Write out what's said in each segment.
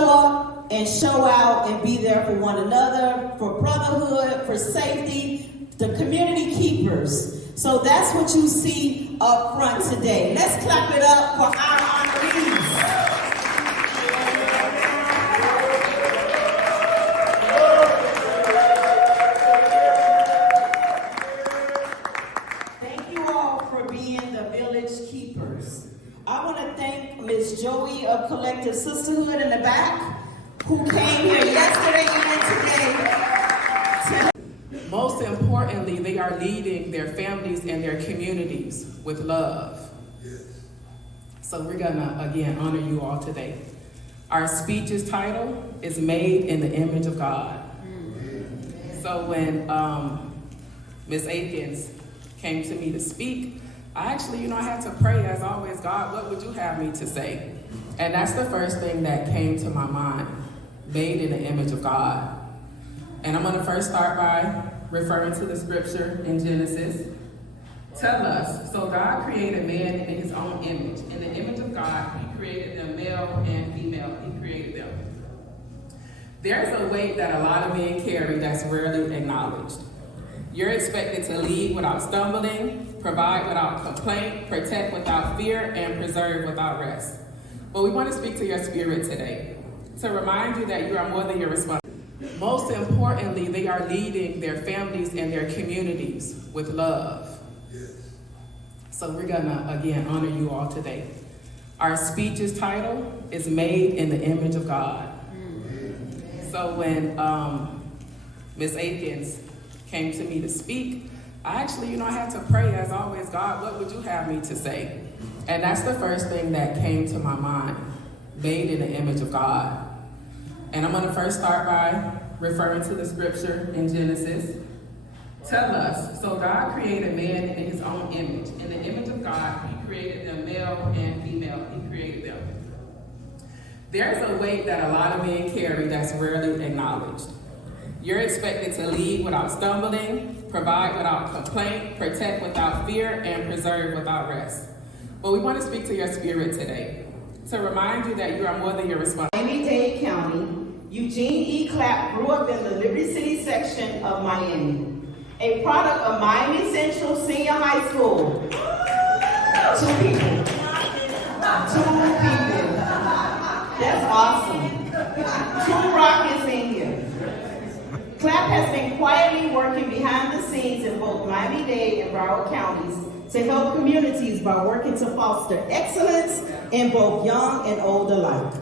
show up and show out and be there for one another, for brotherhood, for safety, the community keepers. So that's what you see up front today. Let's clap it up for our honorees. I want to thank Ms. Joey of Collective Sisterhood in the back, who came here yesterday and today. Most importantly, they are leading their families and their communities with love. So we're gonna, again, honor you all today. Our speech's title is Made in the Image of God. So when Ms. Akins came to me to speak, I actually, I had to pray as always, God, what would you have me to say? And that's the first thing that came to my mind, made in the image of God. And I'm gonna first start by referring to the scripture in Genesis. Tell us, so God created man in his own image. In the image of God, he created them male and female, he created them. There's a weight that a lot of men carry that's rarely acknowledged. You're expected to lead without stumbling, provide without complaint, protect without fear, and preserve without rest. But we want to speak to your spirit today to remind you that you are more than your responsibility. Most importantly, they are leading their families and their communities with love. So we're gonna, again, honor you all today. Our speech's title is Made in the Image of God. So when Ms. Akins came to me to speak, I actually, I had to pray as always, God, what would you have me to say? And that's the first thing that came to my mind, made in the image of God. And I'm gonna first start by referring to the scripture in Genesis. Tell us, so God created man in his own image. In the image of God, he created them male and female, he created them. There's a weight that a lot of men carry that's rarely acknowledged. You're expected to lead without stumbling, provide without complaint, protect without fear, and preserve without rest. But we want to speak to your spirit today to remind you that you are more than your responsibility. Miami-Dade County, Eugene E. Clapp grew up in the Liberty City section of Miami, a product of Miami Central Senior High School. Two people. That's awesome. Two rockets in here. Clapp has been quietly working behind the scenes in both Miami-Dade and Broward counties to help communities by working to foster excellence in both young and old alike.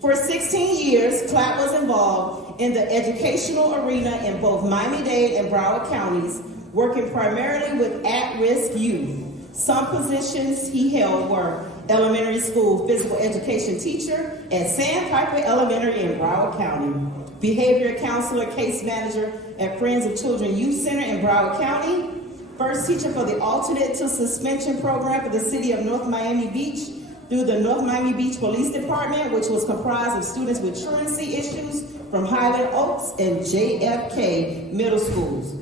For 16 years, Clapp was involved in the educational arena in both Miami-Dade and Broward counties, working primarily with at-risk youth. Some positions he held were elementary school physical education teacher at Sandpiper Elementary in Broward County, behavior counselor, case manager at Friends of Children Youth Center in Broward County, first teacher for the alternate to suspension program for the city of North Miami Beach through the North Miami Beach Police Department, which was comprised of students with truancy issues from Highland Oaks and JFK middle schools.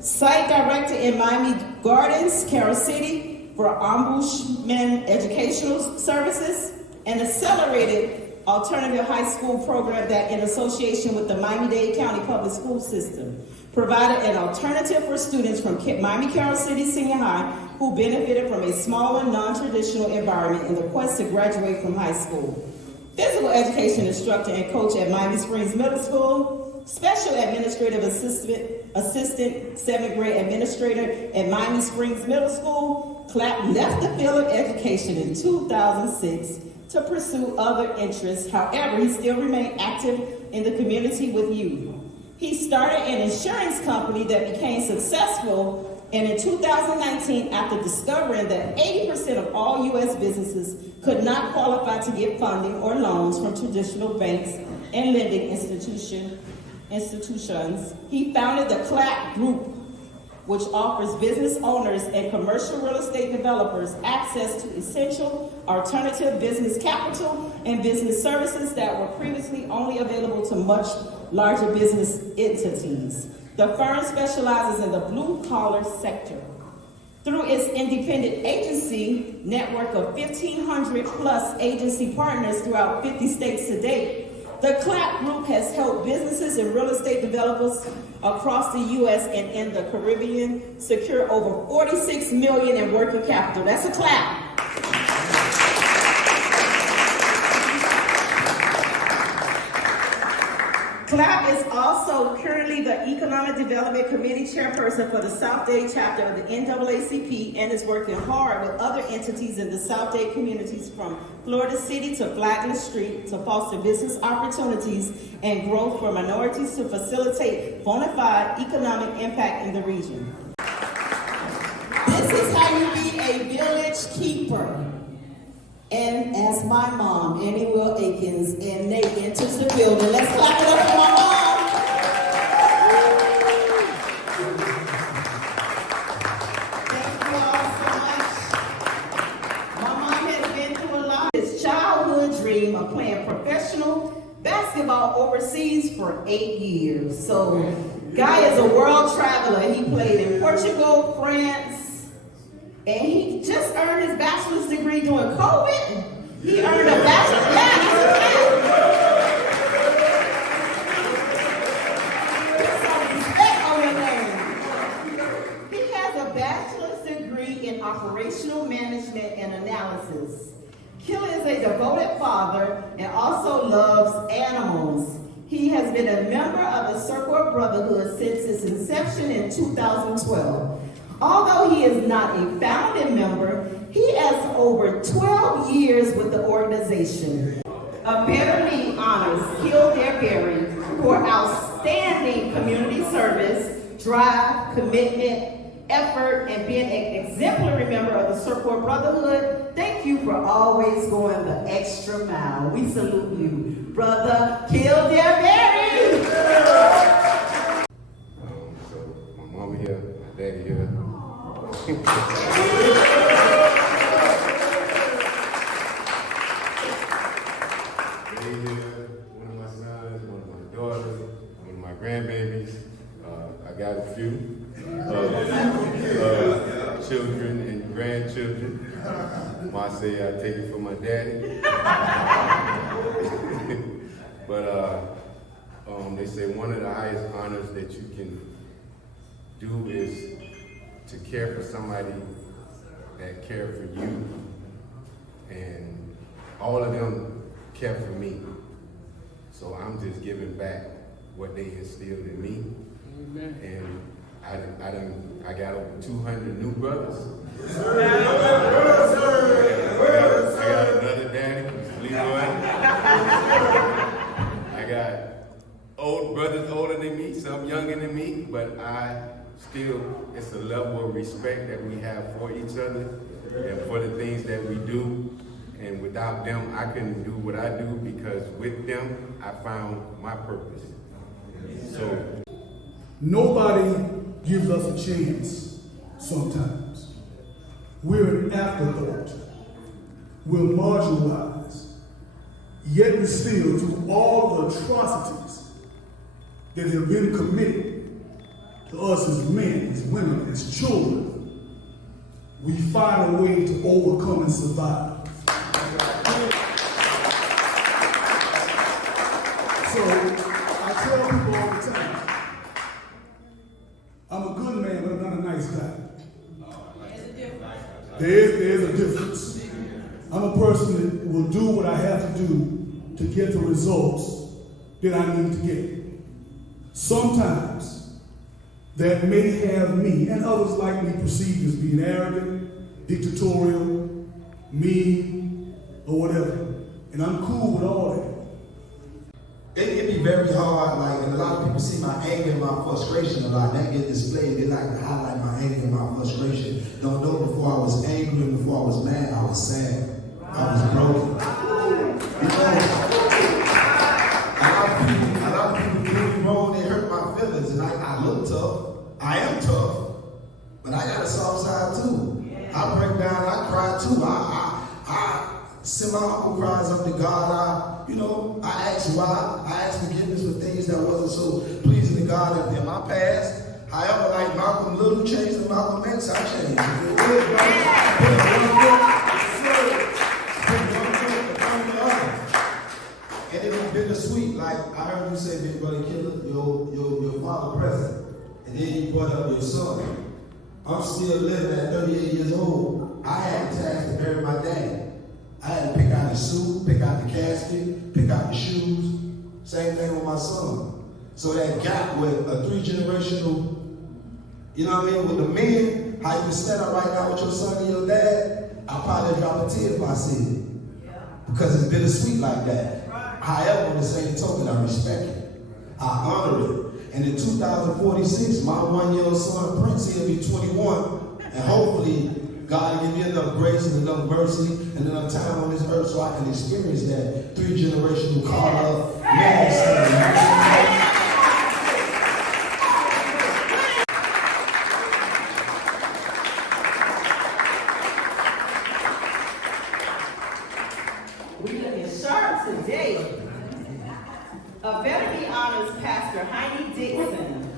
Site director in Miami Gardens, Carroll City, for Ombudsman Educational Services, and accelerated alternative high school program that, in association with the Miami-Dade County Public School System, provided an alternative for students from Miami Carroll City Senior High who benefited from a smaller, non-traditional environment in the quest to graduate from high school. Physical education instructor and coach at Miami Springs Middle School, special administrative assistant 7th grade administrator at Miami Springs Middle School. Clapp left the field of education in 2006 to pursue other interests. However, he still remained active in the community with youth. He started an insurance company that became successful, and in 2019, after discovering that 80% of all U.S. businesses could not qualify to get funding or loans from traditional banks and lending institutions, he founded the Clapp Group, which offers business owners and commercial real estate developers access to essential alternative business capital and business services that were previously only available to much larger business entities. The firm specializes in the blue-collar sector. Through its independent agency network of 1,500 plus agency partners throughout 50 states to date, The Clapp Group has helped businesses and real estate developers across the U.S. and in the Caribbean secure over $46 million in working capital. That's a clap. Clapp is also currently the Economic Development Committee chairperson for the South Dade chapter of the NAACP and is working hard with other entities in the South Dade communities from Florida City to Flagler Street to foster business opportunities and growth for minorities to facilitate bona fide economic impact in the region. This is how you be a village keeper. And as my mom, Annie Will Akins, and Nate enters the building, let's clap it up for my mom. Thank you all so much. My mom has been through a lot. His childhood dream of playing professional basketball overseas for 8 years. So, Guy is a world traveler. He played in Portugal, France, and he just earned his bachelor's degree during COVID. He earned a bachelor's. Yeah, he's a cat. He has a bachelor's degree in operational management and analysis. Kelly is a devoted father and also loves animals. He has been a member of the Circle of Brotherhood since its inception in 2012. Although he is not a founding member, he has over 12 years with the organization. A Better Me honors Kildare for outstanding community service, drive, commitment, effort, and being an exemplary member of the Circle of Brotherhood. Thank you for always going the extra mile. We salute you, Brother Kildare. So my mama here, my daddy here. They here, one of my sons, one of my daughters, one of my grandbabies. I got a few children and grandchildren. I say I take it from my daddy. But they say one of the highest honors that you can do is to care for somebody that cared for you. And all of them cared for me. So I'm just giving back what they instilled in me. Amen. And I got over 200 new brothers. I got another daddy, Leroy. I got old brothers older than me, some younger than me, but it's a level of respect that we have for each other and for the things that we do. And without them, I couldn't do what I do because with them, I found my purpose. So nobody gives us a chance sometimes. We're an afterthought. We're marginalized. Yet and still, through all the atrocities that have been committed to us as men, as women, as children, we find a way to overcome and survive. So I tell people all the time, I'm a good man, but I'm not a nice guy. There's a difference. I'm a person that will do what I have to do to get the results that I need to get. Sometimes that may have me and others like me perceived as being arrogant, dictatorial, mean, or whatever. And I'm cool with all that. It can be very hard, and a lot of people see my anger and my frustration a lot. That get displayed. They like to highlight my anger and my frustration. Don't know before I was angry and before I was mad, I was sad. I was broken. A lot of people do me wrong, they hurt my feelings, and I look tough. I am tough, but I got a soft side too. I break down, I cry too. I send my humble cries up to God. I ask why. I ask forgiveness for things that wasn't so pleasing to God in my past. However, like Malcolm Little changed and Malcolm X, I changed. And it has been bittersweet. Like I heard you say, big brother Killer, your father president, and then you brought up your son. I'm still living at 38 years old. I had the task to bury my dad. I had to pick out the suit, pick out the casket, pick out the shoes. Same thing with my son. So that gap with a 3-generational, you know what I mean, with the men, how you can stand up right now with your son and your dad, I'll probably drop a tear if I see it. Because it's bittersweet like that. However, on the same token, I respect it. I honor it. And in 2046, my 1-year-old son, Prince, he'll be 21. And hopefully, God will give me enough grace and enough mercy and enough time on this earth so I can experience that 3-generational call of man. We looking sharp today. A veteran honors Pastor Hiney Dixon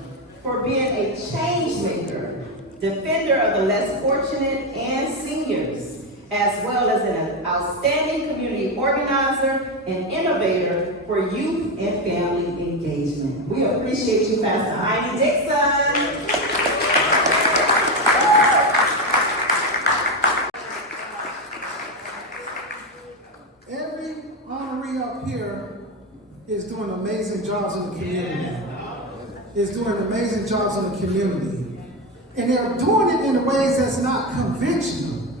for being a change maker, defender of the less fortunate and seniors, as well as an outstanding community organizer and innovator for youth and family engagement. We appreciate you, Pastor Hiney Dixon. Every honoree up here is doing amazing jobs in the community. Is doing amazing jobs in the community. And they're doing it in ways that's not conventional.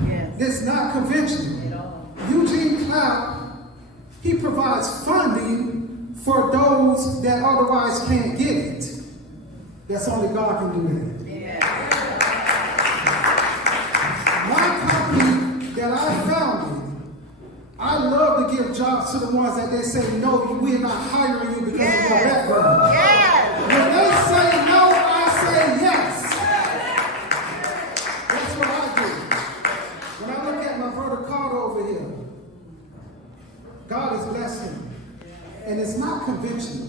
Yes. It's not conventional. Eugene Clapp, he provides funding for those that otherwise can't get it. That's only God can do that. Yeah. My company that I founded, I love to give jobs to the ones that they say, no, we're not hiring you because of your background. Yes. When they say no, I say yes. That's what I do. When I look at my brother Carter over here, God is blessing him. And it's not conventional.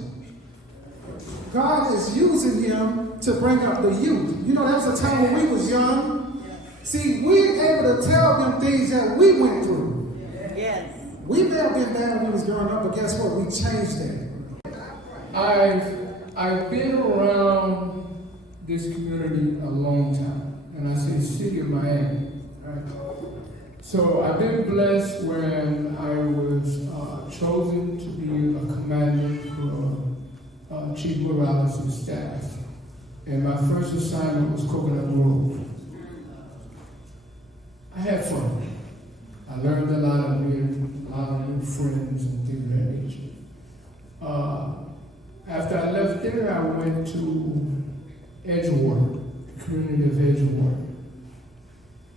God is using him to bring up the youth. You know, there was a time when we was young. See, we were able to tell them things that we went through. Yes. We may have been bad when we was growing up, but guess what? We changed that. I've been around this community a long time, and I say city of Miami. Right? So I've been blessed when I was chosen to be a commander for Chief Morales' staff, and my first assignment was Coconut Grove. I had fun. I learned a lot of new friends and things of that nature. After I left there, I went to Edgewater, the community of Edgewater.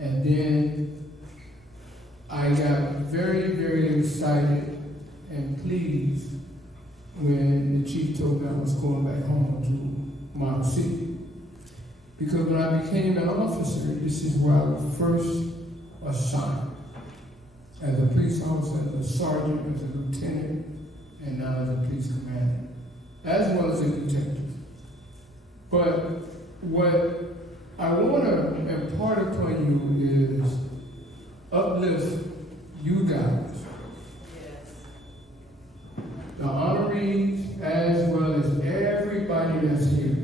And then I got very, very excited and pleased when the chief told me I was going back home to Model City. Because when I became an officer, this is where I was first assigned. As a police officer, as a sergeant, as a lieutenant, and now as a police commander, as well as a detective. But what I want to impart upon you is uplift you guys, the honorees, as well as everybody that's here.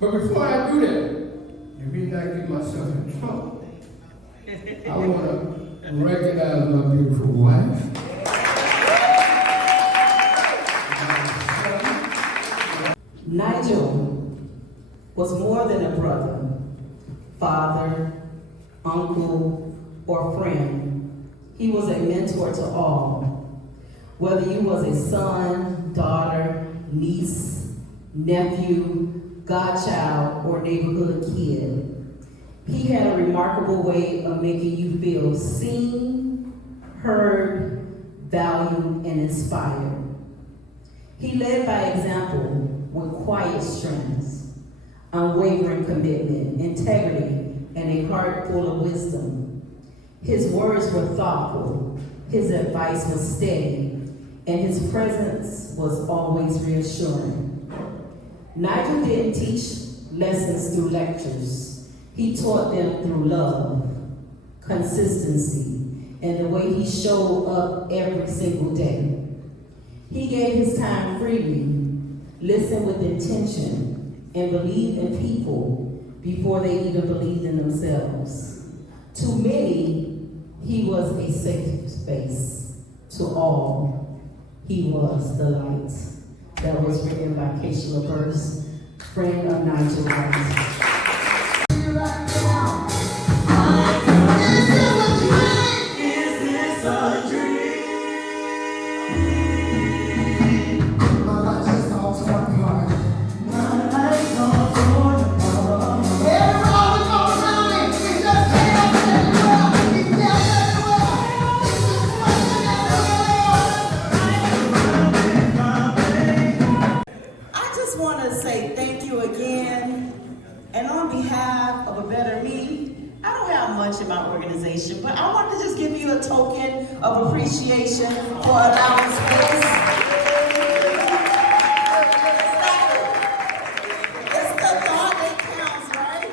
But before I do that, let me not get myself in trouble. I want to recognize my beautiful wife. Nigil was more than a brother, father, uncle, or friend. He was a mentor to all. Whether you was a son, daughter, niece, nephew, godchild, or neighborhood kid, he had a remarkable way of making you feel seen, heard, valued, and inspired. He led by example with quiet strength, unwavering commitment, integrity, and a heart full of wisdom. His words were thoughtful, his advice was steady, and his presence was always reassuring. Nigel didn't teach lessons through lectures. He taught them through love, consistency, and the way he showed up every single day. He gave his time freely, listened with intention, and believed in people before they even believed in themselves. To many, he was a safe space. To all, he was the light. That was written by Keisha LaBerse, friend of Nigil Wright. But I wanted to just give you a token of appreciation for allowing space. It's the thought that counts, right?